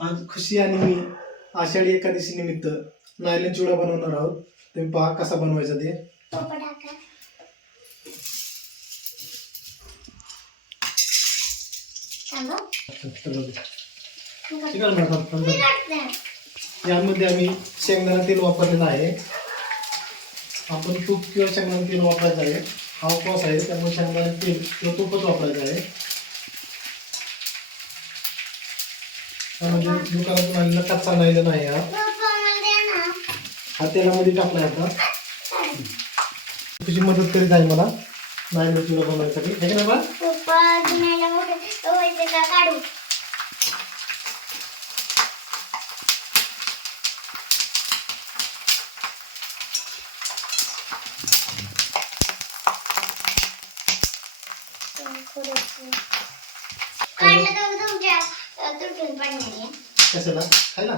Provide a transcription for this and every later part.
आज खुशी आणि मी आषाढी एकादशी निमित्त नायलन चिवडा बनवणार आहोत. तुम्ही पहा कसा बनवायचा ते. मॅडम यामध्ये आम्ही शेंगदाणा तेल वापरलेलं आहे. आपण तूप किंवा शेंगदाणा तेल वापरायचं आहे. हा उपवास आहे त्यामुळे शेंगदाणा तेल किंवा तूपच वापरायचं आहे. त्यामध्ये दुकानातून आणलेला कच्चा नायलन आहे हा. पप्पा मला द्या ना. हा तेलामध्ये टाकलाय आता. तुझी मदत करीत आहे मला. हे नाही बा? पप्पा जुन्याला मोठे व्हायचे का? काढू. काढलं तुटून पडणार आहे. कशाला? खायला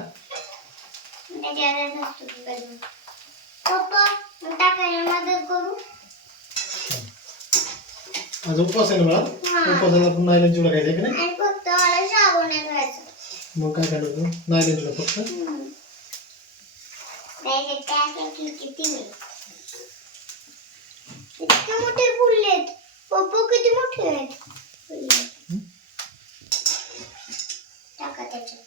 त्याच्यावर पप्पा मग टाकायला मदत करू? माझा उपवास आहे ना मला. उपवासाला आपण नायलन चिवडा खायचा आहे का नाही? आणि फक्त मला साबणात व्हायचं मग काय करायचं नायलन चिवडा फक्त? त्याच्यात टाकलं की किती वेळ किती मोठे फुललेत पप्पा किती मोठे आहेत? फुलले. टाका त्याच्यात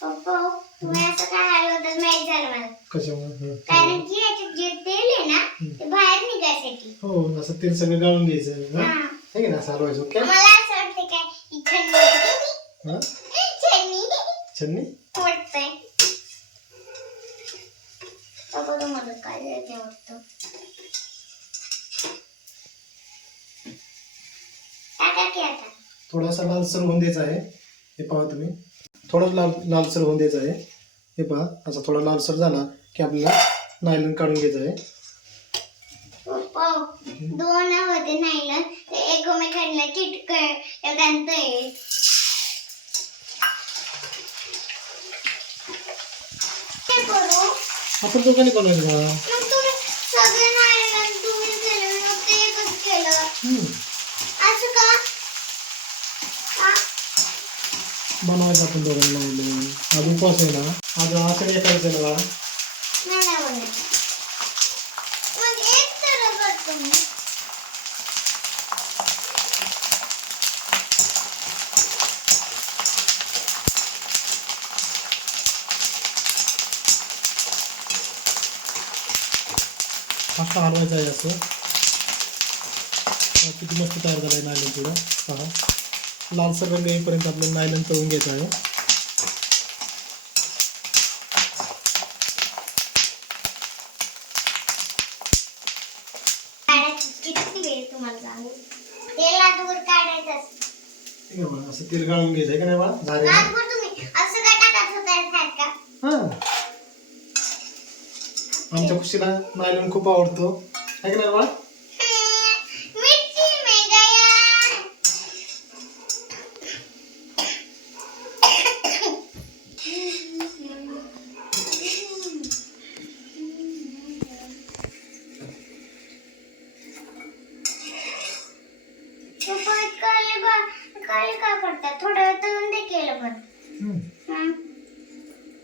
पप्पा तुम्ही असं काय हलवत होतात माहीत झालं मला कशामुळे कारण की याच्यात जे तेल आहे ना ते बाहेर निघायसाठी. हो असं तेल सगळं गाळून घ्यायचं हा? हा. है की ना असं हलवायचं. ओके? मला असं वाटतं काय ही छन्नी होती. छन्नी. छन्नी? वाटतंय पप्पा तुम्हाला काय द्यायचं वाटतं. टाका की आता. थोडासा लालसर होऊन द्यायचा आहे. हे पहा तुम्ही. थोडा लाल लालसर होऊन द्यायचा आहे. हे पहा असा थोडा लालसर झाला की आपल्याला नायलन काढून घ्यायचं आहे. दोन होते नाही ना ते एकमेकांना चिटक घालतोय काय करू. आपण दोघांनी बनवायचं बा मग तुम्ही सगळे नाही तुम्ही केलं मग ते एकच केलं. हम्म. असं का का? बनवायचं आपण दोघांनी नायलन आज उपवास आहे ना आज आषाढी एकादशी आहे ना बा नाही नाही बनत. मग एक तर करतो मी मस्त हलवायचं आहे असं हा, किती मस्त तयार झालं आहे नायलन चिवडा पहा लालसर रंग येईपर्यंत आपल्याला नायलन तळून घ्यायचं आहे. असं तेल गाळून घ्यायचं आहे का नाही बा झाले हा. आमच्या खुशीला नायलन खूप आवडतो. आहे का नाही बा मिर्ची में गया पप्पा काले बा काले का करतात थोडा वेळ तळून दे केलं पण हम्म. हं.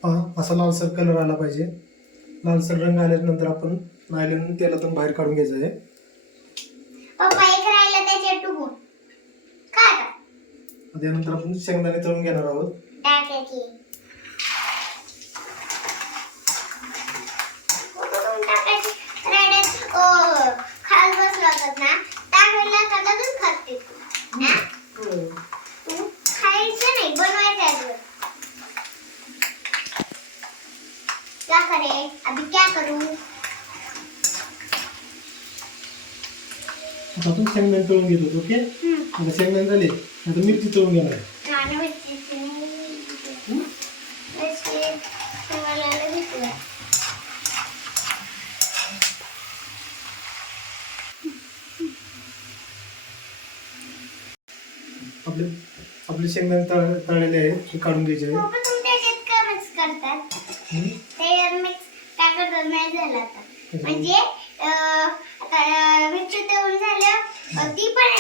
पहा असा लालसर कलर आला पाहिजे. लालसर रंग आल्यानंतर आपण नायलन तेलातून बाहेर काढून घ्यायचं आहे. त्यानंतर आपण शेंगदाणे तळून घेणार आहोत टाका की कुठून टाकायची रेड्यात ओ खाल बसला होतात ना त्यावेळेला त्याच्यातच खाते तू ना? तू खायचं नाही बनवायचं आहे तुला. क्या करे अभी क्या करूं आता आपण शेंगदाणे तळून घेतो ओके? आता शेंगदाणे झाले आता मिरची तळून घेणार आहे. आपले आपले शेंगदाणे तळ तळलेले आहेत ते काढून घ्यायचे आहे करतात? त्याच्यात मिक्स काय करतात नाही झालं आता. म्हणजे आता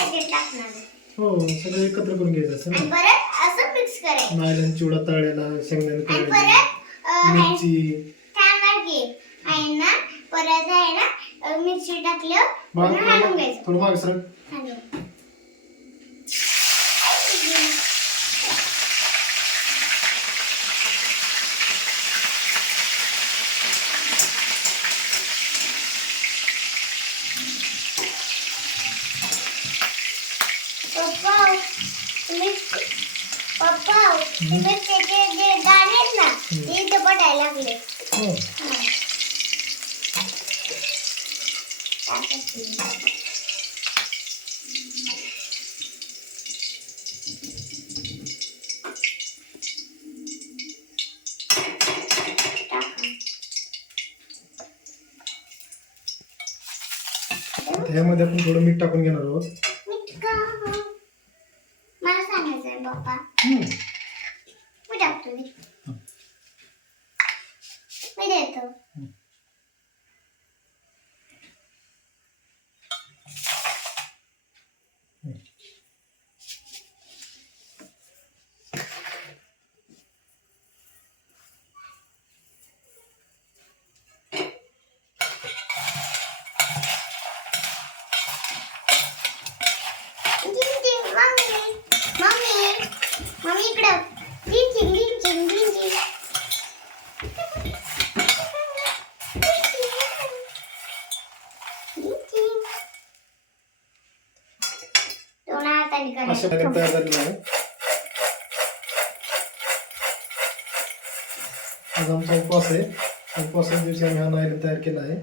टाकणार. हो सगळं एकत्र करून घ्यायचं असं आणि ना परत असं मिक्स करायचं. नायलन चिवडा तळलेला शेंगदाणे आणि तळलेले परत अं, मिरची. थांबा की आहे ना परत आहे ना अं, मिरची टाकलं माग- पुन्हा हलवून घ्यायचं. थोडं माग सर. पप्पा तुम्ही पप्पा तुम्ही त्याचे जे दाणे आहेत ना ते इथं पडायला लागले. हो. ह्यामध्ये आपण थोडं मीठ टाकून घेणार आहोत. मला सांगायचंय. मी टाकतो मी मी देतो Ding ding, mami, mami, mami इकडं. दोन हाताने अशा करायचं. प्रकारे तयार झालेलं आहे आज आमचा उपवास आहे. उपवासाच्या दिवशी आम्ही हा तयार केला आहे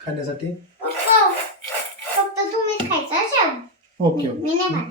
खाण्यासाठी. फक्त तुम्हीच खायचं. Okay okay. मी नाही खाणार.